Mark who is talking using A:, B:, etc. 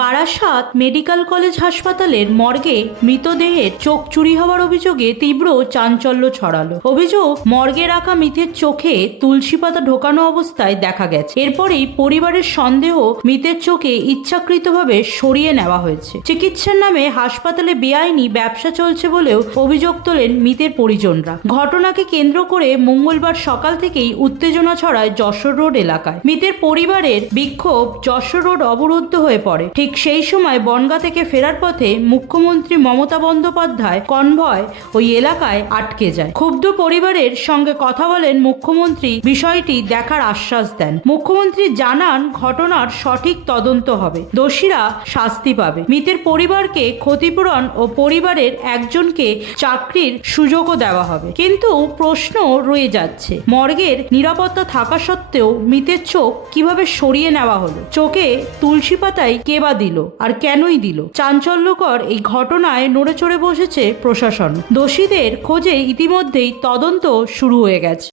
A: Barasat medical college হাসপাতালের মর্গে মৃতদেহের চোখ চুরি হওয়ার অভিযোগে তীব্র চাঞ্চল্য ছড়ালো। অভিযোগ, মর্গে রাখা মৃতের চোখে তুলসী পাতা ঢোকানো অবস্থায় দেখা গেছে। এরপরেই পরিবারের সন্দেহ মৃতের চোখে ইচ্ছাকৃতভাবে সরিয়ে নেওয়া হয়েছে। চিকিৎসার নামে হাসপাতালে বেআইনি ব্যবসা চলছে বলেও অভিযোগ তোলেন মৃতের পরিজনরা। ঘটনাকে কেন্দ্র করে মঙ্গলবার সকাল থেকেই উত্তেজনা ছড়ায় যশোর রোড এলাকায়। মৃতের পরিবারের বিক্ষোভ যশোর রোড অবরুদ্ধ হয়ে পড়ে। ঠিক সেই সময় বনগা থেকে ফেরার পথে মুখ্যমন্ত্রী মমতা বন্দ্যোপাধ্যায় কনভয় ওই এলাকায় আটকে যায়। ক্ষুব্ধ পরিবারের সঙ্গে কথা বলেন মুখ্যমন্ত্রী, বিষয়টি দেখার আশ্বাস দেন। মুখ্যমন্ত্রী জানান, ঘটনার সঠিক তদন্ত হবে। দোষীরা শাস্তি পাবে। মৃতের পরিবারকে ক্ষতিপূরণ ও পরিবারের একজনকে চাকরির সুযোগও দেওয়া হবে। কিন্তু প্রশ্ন রয়ে যাচ্ছে, মর্গের নিরাপত্তা থাকা সত্ত্বেও মৃতের চোখ কীভাবে সরিয়ে নেওয়া হলো? চোখে তুলসী পাতায় কে বা দিল আর কেনই দিল? চাঞ্চল্যকর এই ঘটনায় নড়েচড়ে বসেছে প্রশাসন। দোষীদের খোঁজে ইতিমধ্যেই তদন্ত শুরু হয়ে গেছে।